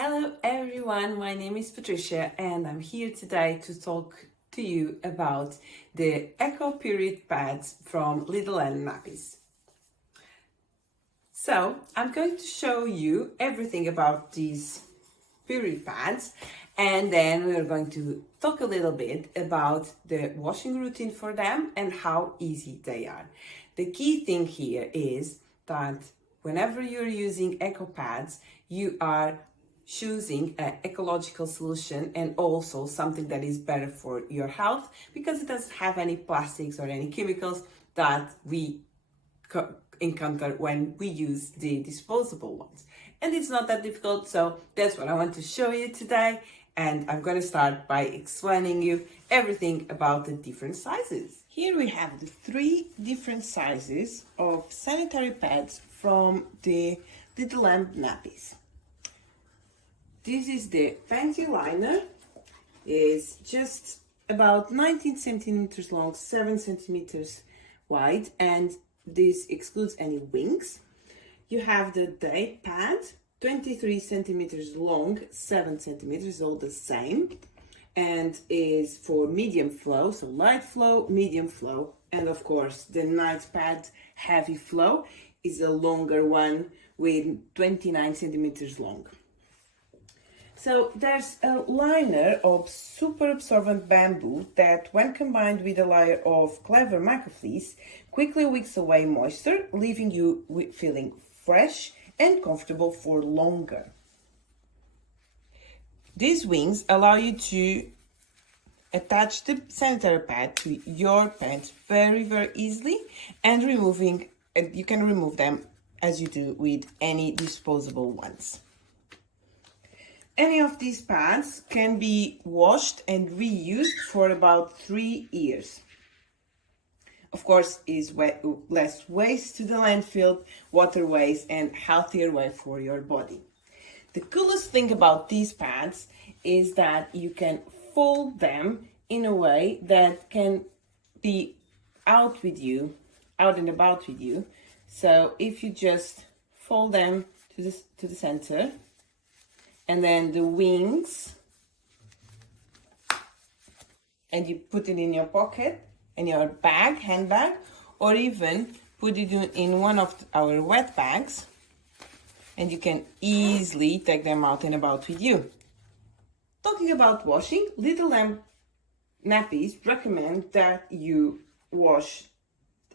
Hello everyone, my name is Patricia and I'm here today to talk to you about the Eco Period pads from LittleLamb nappies. So I'm going to show you everything about these period pads and then we're going to talk a little bit about the washing routine for them and how easy they are. The key thing here is that whenever you're using eco pads, you are choosing an ecological solution and also something that is better for your health because it doesn't have any plastics or any chemicals that we encounter when we use the disposable ones. And it's not that difficult, so that's what I want to show you today. And I'm going to start by explaining you everything about the different sizes. Here we have the 3 different sizes of sanitary pads from the LittleLamb nappies. This is the Pantyliner. It's just about 19 centimeters long, 7 centimeters wide, and this excludes any wings. You have the day pad, 23 centimeters long, 7 centimeters, all the same, and is for medium flow, so light flow, medium flow, and of course the night pad, heavy flow, is a longer one with 29 centimeters long. So there's a liner of super absorbent bamboo that, when combined with a layer of clever microfleece, quickly wicks away moisture, leaving you feeling fresh and comfortable for longer. These wings allow you to attach the sanitary pad to your pants very easily, and you can remove them as you do with any disposable ones. Any of these pads can be washed and reused for about 3 years. Of course, is less waste to the landfill, waterways, and healthier way for your body. The coolest thing about these pads is that you can fold them in a way that can be out and about with you. So if you just fold them to the center, and then the wings, and you put it in your pocket, in your handbag, or even put it in one of our wet bags, and you can easily take them out and about with you. Talking about washing, LittleLamb nappies recommend that you wash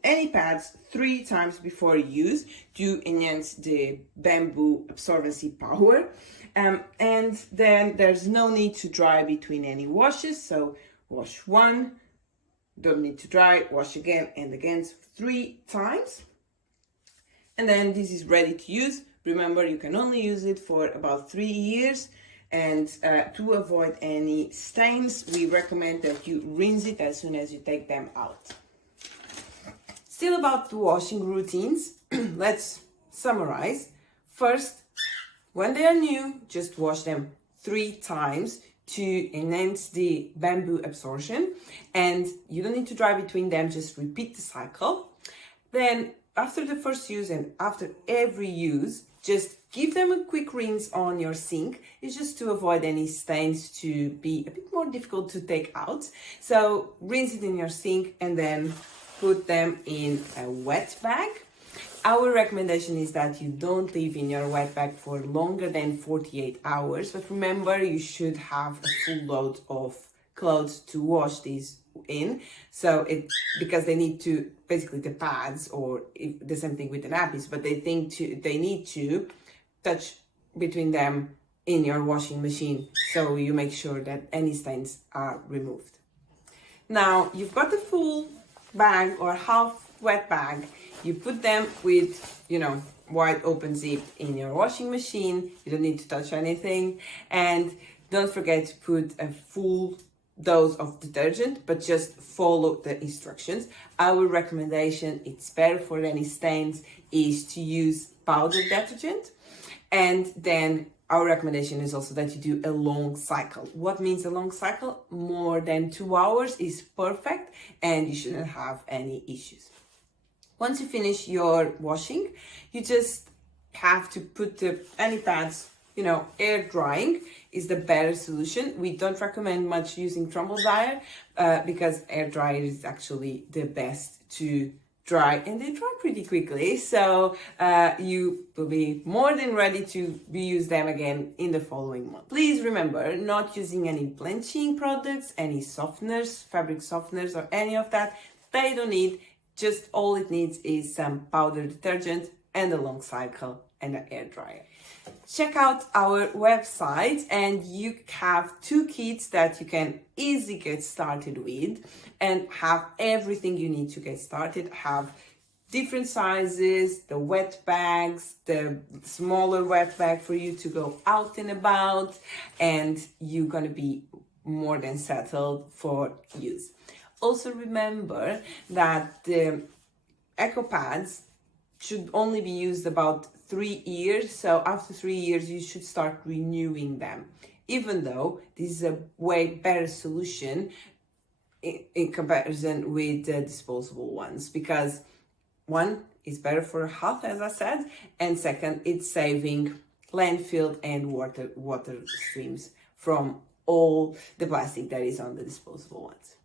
any pads 3 times before use to enhance the bamboo absorbency power. And then there's no need to dry between any washes. So wash 1, don't need to dry, wash again and again 3 times. And then this is ready to use. Remember, you can only use it for about 3 years. And to avoid any stains, we recommend that you rinse it as soon as you take them out. Still about the washing routines, let's summarize. First, when they are new, just wash them 3 times to enhance the bamboo absorption, and you don't need to dry between them, just repeat the cycle. Then after the first use and after every use, just give them a quick rinse on your sink. It's just to avoid any stains to be a bit more difficult to take out. So rinse it in your sink and then put them in a wet bag. Our recommendation is that you don't leave in your wet bag for longer than 48 hours, but remember, you should have a full load of clothes to wash these in. So because they need to, basically the pads, or the same thing with the nappies, but they need to touch between them in your washing machine, so you make sure that any stains are removed. Now you've got the full bag or half wet bag. You put them with, wide open zip in your washing machine. You don't need to touch anything. And don't forget to put a full dose of detergent, but just follow the instructions. Our recommendation, it's better for any stains, is to use powdered detergent. And then our recommendation is also that you do a long cycle. What means a long cycle? More than 2 hours is perfect, and you shouldn't have any issues. Once you finish your washing, you just have to put any pads air drying is the better solution. We don't recommend much using tumble dryer because air dryer is actually the best to dry, and they dry pretty quickly. So you will be more than ready to reuse them again in the following month. Please remember, not using any blanching products, any softeners, fabric softeners, or any of that. They don't need. Just all it needs is some powder detergent and a long cycle and an air dryer. Check out our website and you have 2 kits that you can easily get started with and have everything you need to get started. Have different sizes, the wet bags, the smaller wet bag for you to go out and about, and you're gonna be more than settled for use. Also remember that the Eco Pads should only be used about 3 years. So after 3 years, you should start renewing them, even though this is a way better solution in comparison with the disposable ones, because one is better for health, as I said, and second, it's saving landfill and water streams from all the plastic that is on the disposable ones.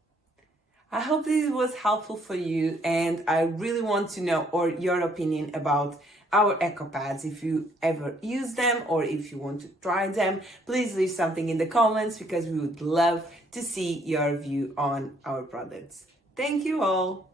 I hope this was helpful for you, and I really want to know your opinion about our Eco Pads. If you ever use them or if you want to try them, please leave something in the comments because we would love to see your view on our products. Thank you all.